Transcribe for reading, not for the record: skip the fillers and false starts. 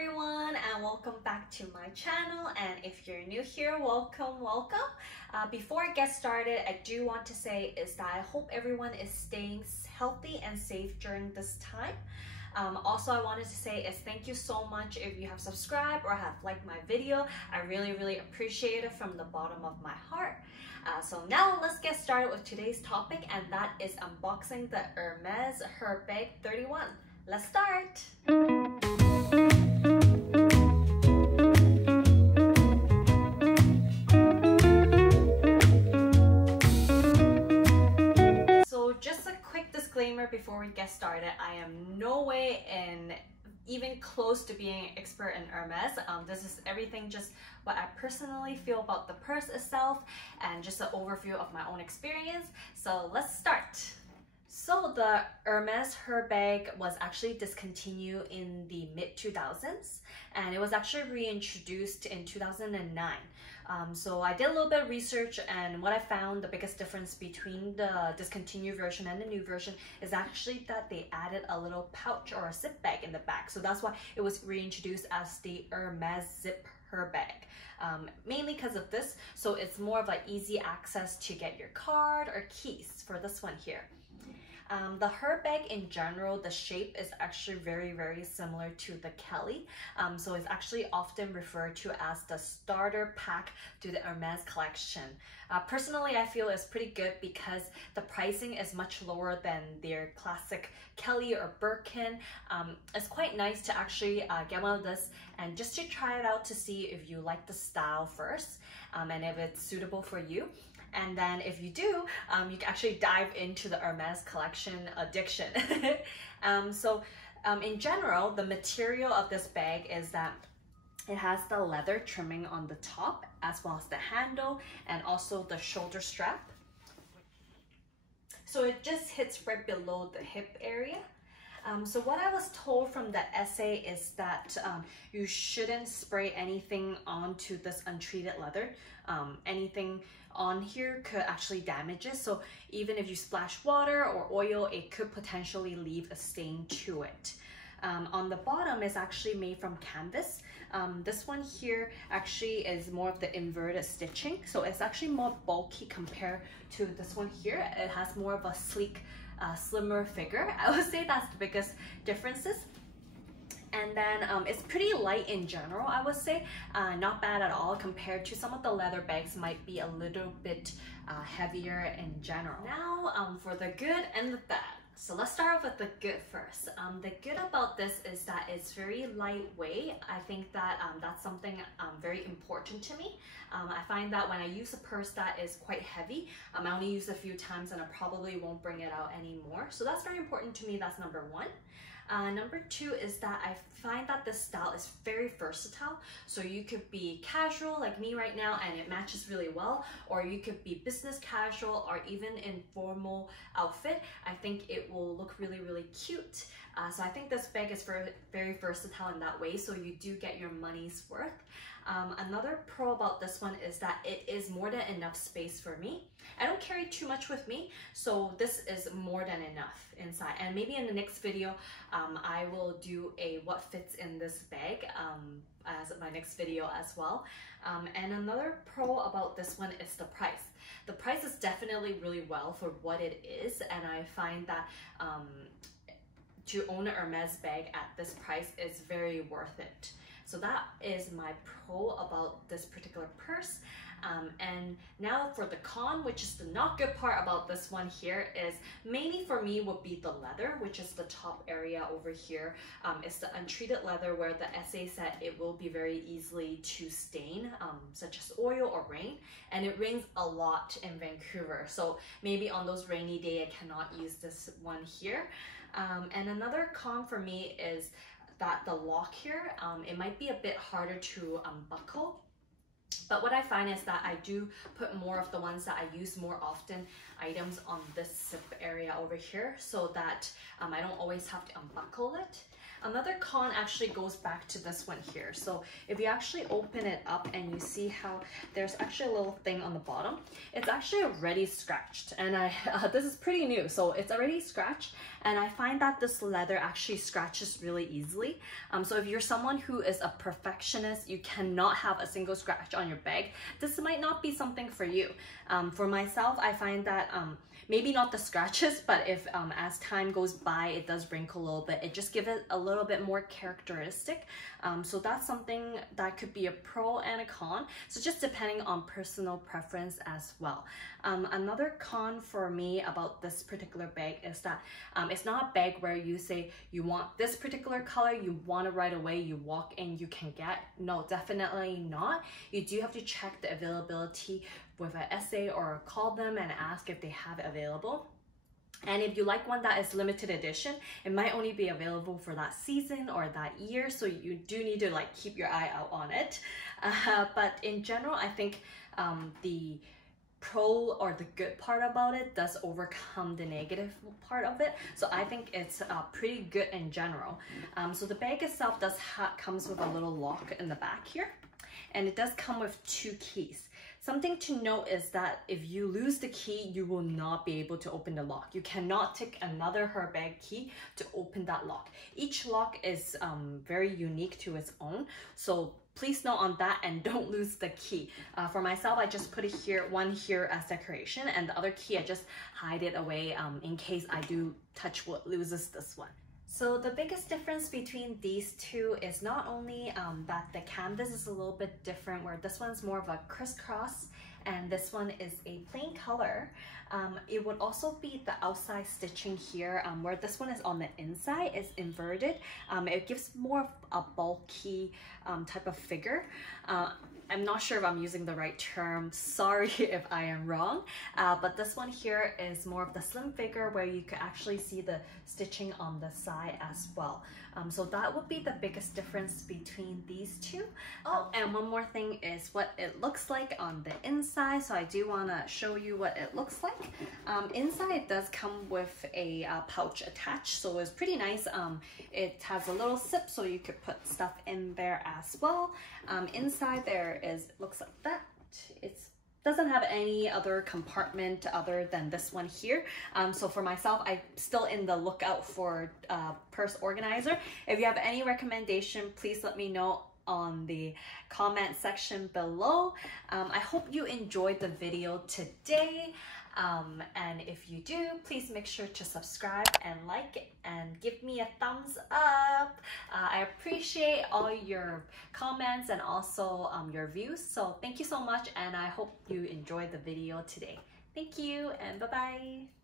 everyone, and welcome back to my channel. And if you're new here, welcome. Before I get started, I do want to say is that I hope everyone is staying healthy and safe during this time. Also, I wanted to say is thank you so much if you have subscribed or have liked my video. I really appreciate it from the bottom of my heart. So now let's get started with today's topic, and that is unboxing the Hermes Herbag 31. Let's start! So just a quick disclaimer before we get started, I am no way in even close to being an expert in Hermes. This is everything just what I personally feel about the purse itself and just an overview of my own experience. So let's start. So the Hermes Herbag was actually discontinued in the mid-2000s, and it was actually reintroduced in 2009. So I did a little bit of research, and what I found the biggest difference between the discontinued version and the new version is actually that they added a little pouch or a zip bag in the back. So that's why it was reintroduced as the Hermes Zip Herbag. Mainly because of this, so it's more of like easy access to get your card or keys for this one here. The Herbag in general, the shape is actually very similar to the Kelly. So it's actually often referred to as the starter pack to the Hermes collection. Personally, I feel it's pretty good because the pricing is much lower than their classic Kelly or Birkin. It's quite nice to actually get one of this and just to try it out to see if you like the style first and if it's suitable for you. And then if you do, you can actually dive into the Hermes collection addiction. In general, the material of this bag is that it has the leather trimming on the top as well as the handle and also the shoulder strap. So it just hits right below the hip area. So what I was told from the essay is that you shouldn't spray anything onto this untreated leather. Anything on here could actually damage it. So even if you splash water or oil, it could potentially leave a stain to it. On the bottom is actually made from canvas. This one here actually is more of the inverted stitching. So it's actually more bulky compared to this one here. It has more of a sleek, slimmer figure. I would say that's the biggest differences. And then it's pretty light in general, I would say. Not bad at all compared to some of the leather bags might be a little bit heavier in general. Now for the good and the bad. So let's start off with the good first. The good about this is that it's very lightweight. I think that that's something very important to me. I find that when I use a purse that is quite heavy, I only use it a few times and I probably won't bring it out anymore. So that's very important to me. That's number one. Number two is that I find that this style is very versatile. So you could be casual like me right now and it matches really well, or you could be business casual or even in formal outfit. I think it will look really cute. So I think this bag is very versatile in that way, so you do get your money's worth. Another pro about this one is that it is more than enough space for me. I don't carry too much with me, so this is more than enough inside. And maybe in the next video, I will do a what fits in this bag as my next video as well. And another pro about this one is the price. The price is definitely really well for what it is, and I find that to own a Hermes bag at this price is very worth it. So that is my pro about this particular purse. And now for the con, which is the not good part about this one here, is mainly for me would be the leather, which is the top area over here. It's the untreated leather where the essay said it will be very easily to stain, such as oil or rain. And it rains a lot in Vancouver. So maybe on those rainy days, I cannot use this one here. And another con for me is that the lock here, it might be a bit harder to unbuckle. But what I find is that I do put more of the ones that I use more often items on this zip area over here so that I don't always have to unbuckle it. Another con actually goes back to this one here. So if you actually open it up and you see how there's actually a little thing on the bottom, it's actually already scratched. And this is pretty new, so it's already scratched. And I find that this leather actually scratches really easily. So if you're someone who is a perfectionist, you cannot have a single scratch on your bag, this might not be something for you. For myself, I find that maybe not the scratches, but if as time goes by, it does wrinkle a little bit, it just gives it a little bit more characteristic. So that's something that could be a pro and a con. So just depending on personal preference as well. Another con for me about this particular bag is that it's not a bag where you say you want this particular color, you want it right away, you walk in, you can get. No, definitely not. You do have to check the availability with an essay or call them and ask if they have it available. And if you like one that is limited edition, it might only be available for that season or that year, so you do need to like keep your eye out on it. But in general, I think the pro or the good part about it does overcome the negative part of it. So I think it's pretty good in general. So the bag itself comes with a little lock in the back here, and it does come with 2 keys. Something to note is that if you lose the key, you will not be able to open the lock. You cannot take another Herbag key to open that lock. Each lock is very unique to its own. So please note on that and don't lose the key. For myself, I just put it here, one here as decoration, and the other key I just hide it away in case I do touch wood loses this one. So the biggest difference between these two is not only that the canvas is a little bit different, where this one's more of a crisscross and this one is a plain color. It would also be the outside stitching here, where this one is on the inside, is inverted. It gives more of a bulky type of figure. I'm not sure if I'm using the right term, sorry if I am wrong, but this one here is more of the slim figure where you can actually see the stitching on the side as well. So that would be the biggest difference between these two. Oh, and one more thing is what it looks like on the inside. So I do want to show you what it looks like. Inside it does come with a pouch attached, so it's pretty nice. It has a little zip so you could put stuff in there as well. Inside there is, it looks like that. It doesn't have any other compartment other than this one here. So for myself, I'm still in the lookout for purse organizer. If you have any recommendation, please let me know on the comment section below. I hope you enjoyed the video today. And if you do, please make sure to subscribe and like and give me a thumbs up. I appreciate all your comments and also your views. So thank you so much, and I hope you enjoyed the video today. Thank you and bye-bye.